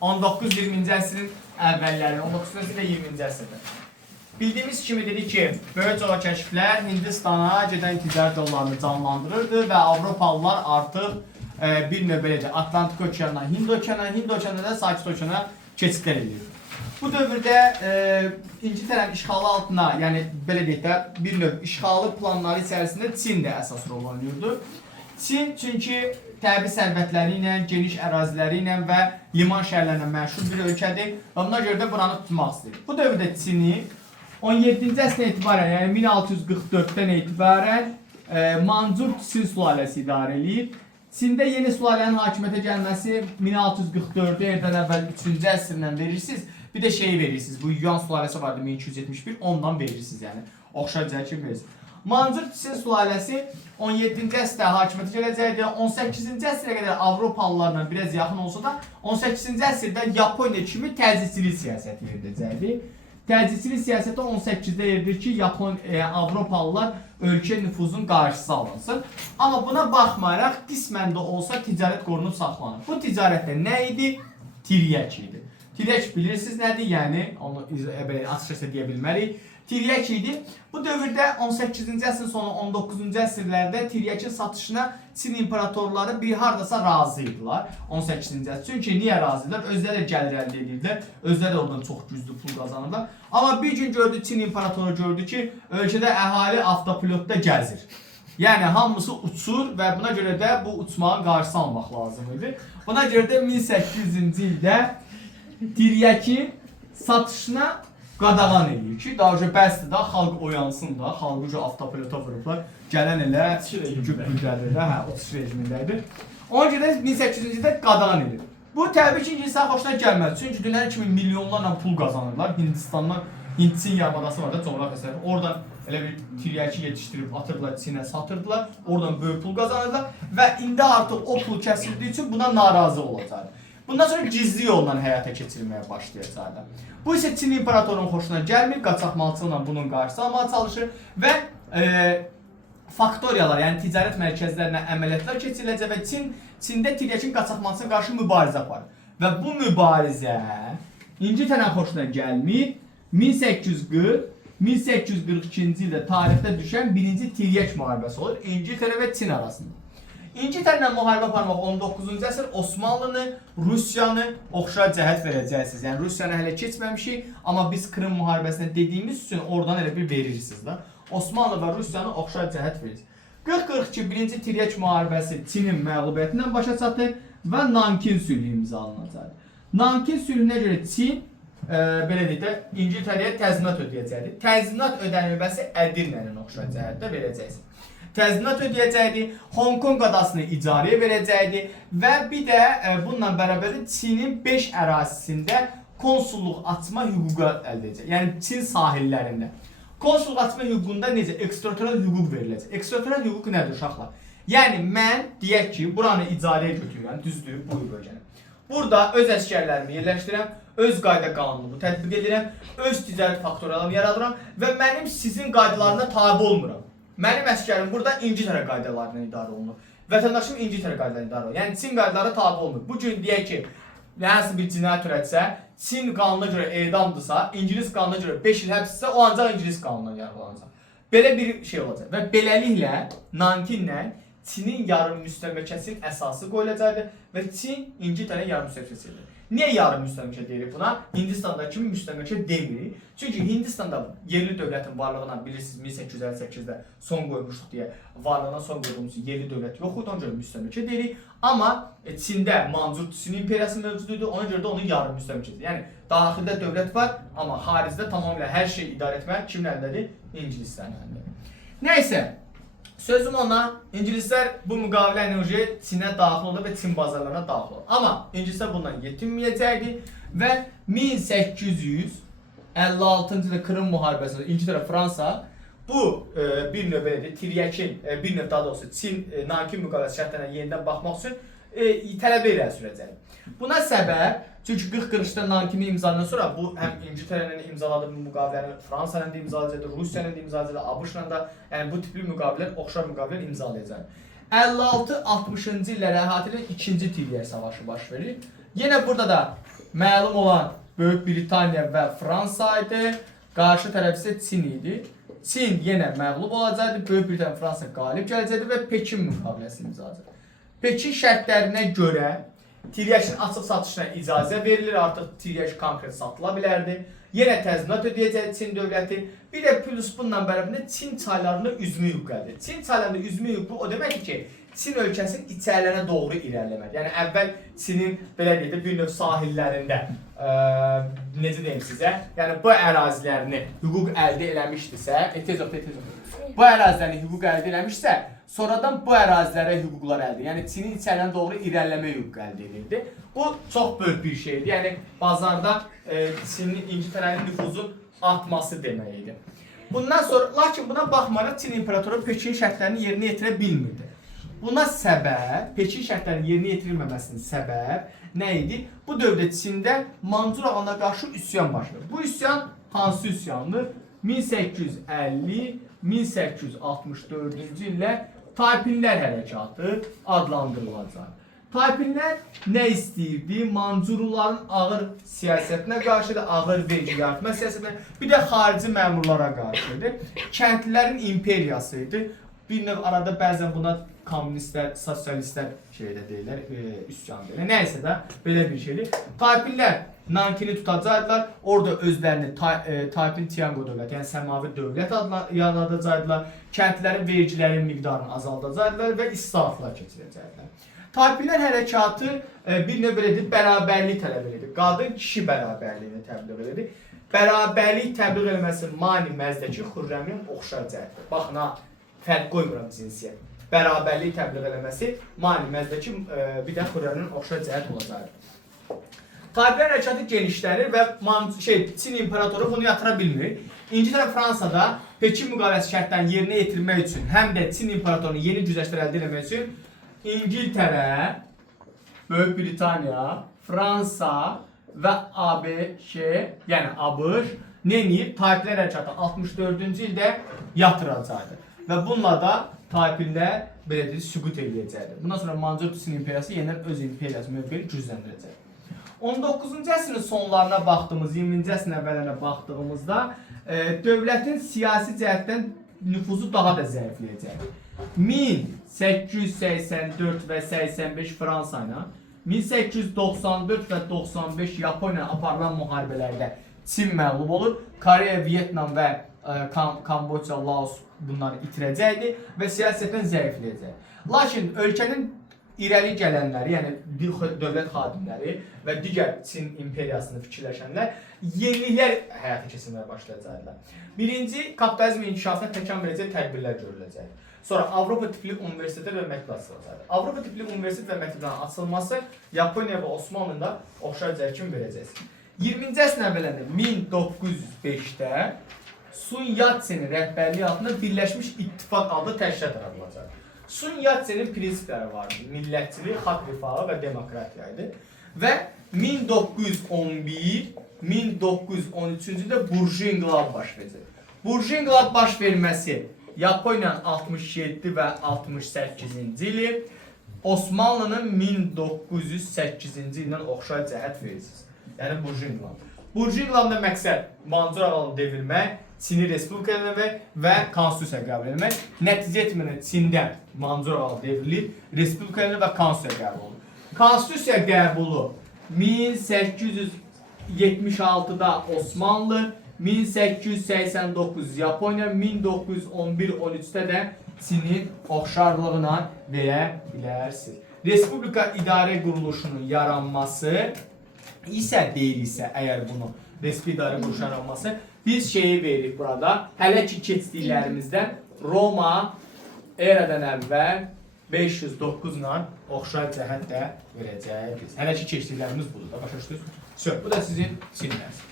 19-20-ci əsrin əvvəlləri, 19-cu əsrdə 20-ci əsrdə. Bildiyimiz kimi dedik ki, böyük coğrafi Hindistana gedən ticarət yollarını canlandırırdı və Avropalılar artıq bir növ beləcə Atlantik okeanına, Hind okeanına, Hind okeanına da Sakit okeanına keçidlər edir. Bu dövrdə İngiltərənin işğalı altına, yəni belə deyək də bir növ işğalı planları içərisində Çin də əsas rol oynayırdı. Çin çünki təbii sərvətləri ilə, geniş əraziləri ilə və liman şəhərlərinə məşhur bir ölkədir və buna görə də buranı tutmaq istəyir. Bu dövrdə Çini 17-ci əsrdən etibarən, yəni 1644-dən etibarən Mancur Çin sülaləsi idarə edir. Çində yeni sülalənin hakimiyyətə gəlməsi 1644-də erdən əvvəl 3-cü əsrdən verirsiniz. Bir də şeyi verirsiniz, bu Yuan sülaləsi vardı 1271, ondan verirsiniz, yəni oxşar cəhət verirsiniz. Mancur Çin sülaləsi 17-ci əsrdə hakimiyyətə gələcəkdir. 18-ci əsrə qədər Avropalılarla biraz yaxın olsa da 18-ci əsrdə Yaponiya kimi təcridçilik siyasəti yeridəcəkdir. Təcridçilik siyasəti 18-də yeridir ki, Avropalılar ölkə nüfuzun qarşısı alınsın. Amma buna baxmayaraq qismən də olsa ticarət qorunub saxlanır. Bu ticarətdə nə idi? Tiryək idi. Tiryək bilirsiniz nədir? Yəni onu açıqca deyə bilmərik. Tiryək idi. Bu dövrdə 18-ci əsrin sonu 19-cu əsrlərdə tiryəkin satışına Çin imperatorları bir hardasa razı idilər 18-ci əsr. Çünki niyə razıdırlar? Özləri gəlir əldə edirlər. Özləri oradan çox güclü pul qazanırlar. Amma bir gün gördü Çin imperatoru gördü ki, ölkədə əhali avtopilotda gəzir. Yəni hamısı uçur və buna görə də bu uçmağın qarşısı almaq lazım idi. Buna görə də 1800-cü ildə tiryəkin satışına qadağan edir ki, daha önce bəsdir da xalq oyansın da, xalqı avtopilota vurublar, gələn elə gündədir də, uçuş rejimindədir. Ona görə 1800-cü ildə qadağan edir. Bu təbii ki, insan xoşuna gəlməz. Çünki dünər kimi milyonlarla pul qazanırlar. Hindistandan, Hint-Çin yarımadası var da coğrafiyası. Oradan elə bir tiryəki yetişdirib atırdılar, Çinə satırdılar. Oradan böyük pul qazanırlar və indi artıq o pul kəsildiyi üçün buna narazı olacaq. Bundan sonra gizli yolla həyata keçirməyə başlayacaqlar. Bu isə Çin imperatorunun xoşuna gəlmir, qaçaqmalçılıqla bunun qarşısı almağa çalışır və faktoriyalar, yəni ticarət mərkəzlərinə əməliyyatlar keçiriləcək və Çində tiryəkin qaçaqmalçısına qarşı mübarizə aparır. Və bu mübarizə İngiltərənin xoşuna gəlmir. 1840-1842-ci ildə tarixdə düşən birinci tiryək müharibəsi olur İngiltərə və Çin arasında. İngiltərə müharibə aparmaq 19-cu əsr Osmanlını, Rusiyanı oxşar cəhət verəcəksiniz. Yəni Rusiyanı hələ keçməmişik, amma biz Krım müharibəsinə dediyimiz üçün oradan elə bir verirsiniz da. Osmanlı və Rusiyanı oxşar cəhət verirsiniz. 40-42 birinci tiryək müharibəsi Çinin məğlubiyyətindən başa çatır və Nankin sülhü imzalanacaq. Nankin sülhünə görə Çin belə deyək də İngiltərəyə təzminat ödəyəcəkdir. Təzminat ödənilməsi Ədirnənin oxşar cəhətdə verəcəksiniz. Təzminat ödəyəcəkdir, Hong Kong adasını icarəyə verəcəkdir və bir də bununla bərabər Çinin 5 ərazisində konsulluq açma hüququ əldə edəcək. Yəni Çin sahillərində. Konsulluq açma hüququnda necə ekstraterritorial hüquq veriləcək? Ekstraterritorial hüquq nədir uşaqlar? Yəni mən deyək ki, buranı icarəyə götürürəm, düzdür, bu bölgəni. Burada öz əskərlərimi yerləşdirirəm, öz qayda qanunumu tətbiq edirəm, öz ticarət faktoriyalarımı yaradıram və mənim sizin qaydalarına tabe olmuram. Mənim əskərim burada İngiltərə qaydalarına idarə olunur. Vətəndaşım İngiltərə qaydalarına idarə olunur. Yəni Çin qaydalarına tabe olunur. Bu gün deyək ki, nəsə bir cinayət törətsə, Çin qanununa görə edamdırsa, İngilis qanununa görə 5 il həbsdirsə, o ancaq İngilis qanununa yargılanacaq. Belə bir şey olacaq və beləliklə Nankinlə Çinin yarım müstəmləkəsinin əsası qoyulacaqdır və Çin İngiltərənin yarım müstəmləkəsidir. Niyə yarım müstəmləkə deyirik buna? Hindistanda kimi müstəmləkə demirik. Çünki Hindistanda yerli dövlətin varlığına bilirsiniz 1858-də son qoymuşduq deyə varlığına son qoyduğumuz yerli dövlət yox idi, ona görə müstəmləkə deyirik. Amma Çində Mancur Çin imperiyası mövcud idi, ona görə də onun yarım müstəmləkədir. Yəni daxildə dövlət var, amma xaricdə tamamilə hər şey idarə etmək kimin əlindədir? İngilislərin əlindədir. Nəysə, sözüm ona, İngilislər bu müqavilə enerjiyə Çinə daxil oldu və Çin bazarlarına daxil oldu. Amma İngilislər bundan yetinməyəcəkdi və 1856-cı ildə Krım müharibəsində İngiltərə, Fransa bu bir növ belədir, tiryəkin, bir növ daha doğrusu Çin Nankin müqaviləsi şərtlərinə yenidən baxmaq üçün tələbə irəli sürəcək. Buna səbəb, çünki 40-43-də Nankini imzalanan sonra bu həm İngiltərənin imzaladığı müqaviləni Fransanın da imzalayacaqdır, Rusiyanın da imzalayacaqdır, ABŞ-la da, yəni bu tipli müqavilələr, oxşar müqavilələr imzalayacaq. 56-60-cı illərə əhatə edən 2-ci Tiryək savaşı baş verir Yenə burada da məlum olan Böyük Britaniya və Fransa idi. Qarşı tərəf isə Çin idi. Çin yenə məğlub olacaqdı. Böyük Britaniya Fransa qalib gələcəkdi və Pekin müqaviləsi imzalayacaqdı. Pekin şərtlərinə görə tiryəkin açıq satışına icazə verilir. Artıq tiryək konkret satıla bilərdi. Yenə təzminat ödəyəcək Çin dövləti. Bir də plus bununla bərabər Çin çaylarında üzmə hüququ əldə. Çin çaylarında üzmə hüququ o deməkdir ki, Çin ölkəsinin içərilərinə doğru irəliləmək. Yəni əvvəl Çinin belə deyək də bir növ sahillərində necə deyim sizə? Yəni bu ərazilərini hüquq əldə eləmişdisə, bu ərazilərini hüquq əldə eləmişsə, sonradan bu ərazilərə hüquqlar əldə, yəni Çinin içərilərinə doğru irəliləmə hüququ əldə edirdi. Bu çox böyük bir şeydir. Yəni bazarda Çinin İngiltərənin nüfuzu artması demək idi. Bundan sonra, lakin buna baxmayaraq Çin imperatoru Pekin şərtlərini yerinə yetirə bilmirdi. Buna səbəb, Pekin şərtlərinin yerinə yetirilməməsinin səbəb nə idi? Bu dövrdə Çində Mancur ağalına qarşı üsyan başladı. Bu üsyan hansı üsyandır? 1850-1864-cü illə Taypinlər hərəkatı adlandırılacaq. Taypinlər nə istəyirdi? Mancurluların ağır siyasətinə qarşıdır, ağır vergi yaratma siyasətinə, bir də xarici məmurlara qarşıdır. Kəndlilərin imperiyası idi. Bir növ arada bəzən buna kommunistlər, sosialistlər şeydə deyirlər, üsyan deyirlər. Nəysə də belə bir şeydir. Taypinlər Nankini tutacaqdılar. Orada özlərini Taypin Tiango dövləti, yəni səmavi dövlət yaradacaqdılar. Kəndlilərin vergilərin miqdarını azaldacaqdılar və islahatlar keçirəcəkdilər. Taypinlər hərəkatı bir növ belə deyir, bərabərlik tələb edir. Qadın-kişi bərabərliyini təbliğ edir. Bərabərlik təbliğ eləməsi mani məzdəki Xürrəmin oxşar cəhətdir. Baxın ha, fərq qoymuram cinsiyyət. Bərabərlik təbliğ eləməsi mani məzdəki bir də Xürrəmin oxşar cəhət olacaqdır. Taypinlər hərəkatı genişlənir və Çin imperatoru bunu yatıra bilmir. İngiltərə Fransada Pekin müqaviləsi şərtlərini yerinə yetirmək üçün, həm də Çin imperatorunu yeni güzəştlər əldə etmək üçün İngiltərə, Böyük Britaniya, Fransa və ABŞ, yəni ABŞ nə edib? Taypinlər hərəkatı 64-cü ildə yatıracaqdı. Və bununla da Taypinlər belə deyil, süqut edəcəkdir. Bundan sonra Mancur Çin imperiyası yenidən öz imperiyası mövqeyini gücləndirəcək. 19-cu əsrin sonlarına baxdığımız, 20-ci əsrin əvvəllərinə baxdığımızda dövlətin siyasi cəhətdən nüfuzu daha da zəifləyəcək. 1884 və 85 Fransa ilə, 1894 və 95 Yaponiya aparılan müharibələrdə Çin məğlub olur. Koreya, Vyetnam və Kamboçya, Laos bunları itirəcəkdir və siyasətdən zəifləyəcək. Lakin ölkənin irəli gələnləri, yəni bir dövlət xadimləri və digər Çin imperiyasını fikirləşənlər yeniliklər həyata keçirməyə başlayacaqlar. Birinci, kapitalizm inkişafına təkan verəcək tədbirlər görüləcək. Sonra Avropa tipli universitetlər və məktəblər açılacaq. Avropa tipli universitet və məktəblərin açılması Yaponiya və Osmanlıda oxşar cəhkim verəcək. 20-ci əsrin əvvəllərində 1905-də Sun Yat-senin rəhbərliyi altında Birləşmiş İttifaq adlı təşkilat yaradılacaq. Sun Yat-senin prinsipləri vardı. Millətçilik, xalq rifahı və demokratiya idi. Və 1911-1913-cü ildə Burju inqilabı baş verəcək. Burju inqilabı baş verməsi Yaponiyanın 67 və 68-ci ili, Osmanlının 1908-ci ildən oxşar cəhət verirsiniz. Yəni Burju inqilabı. Burju inqilabında məqsəd Mancur ağalını devirmək, Çini respublika eləmək və konstitusiya qəbul etmək. Nəticə etməni Çində Mancur ağalı devrilir, respublika eləmək və konstitusiya qəbul olur. Konstitusiya qəbulu 1876-da Osmanlı, 1889 Yaponiya, 1911-13-də də Çinin oxşarlığına verə bilərsiniz. Respublika idarə quruluşunun yaranması isə deyilsə, əgər bunu respublika idarə quruluşunun yaranması, biz şeyi veririk burada, hələ ki keçdiklərimizdən Roma eradan əvvəl 509 ilə oxşar cəhət də verəcək. Hələ ki keçdiklərimiz budur da, başa düşdünüz? Bu da sizin Çin dərsi.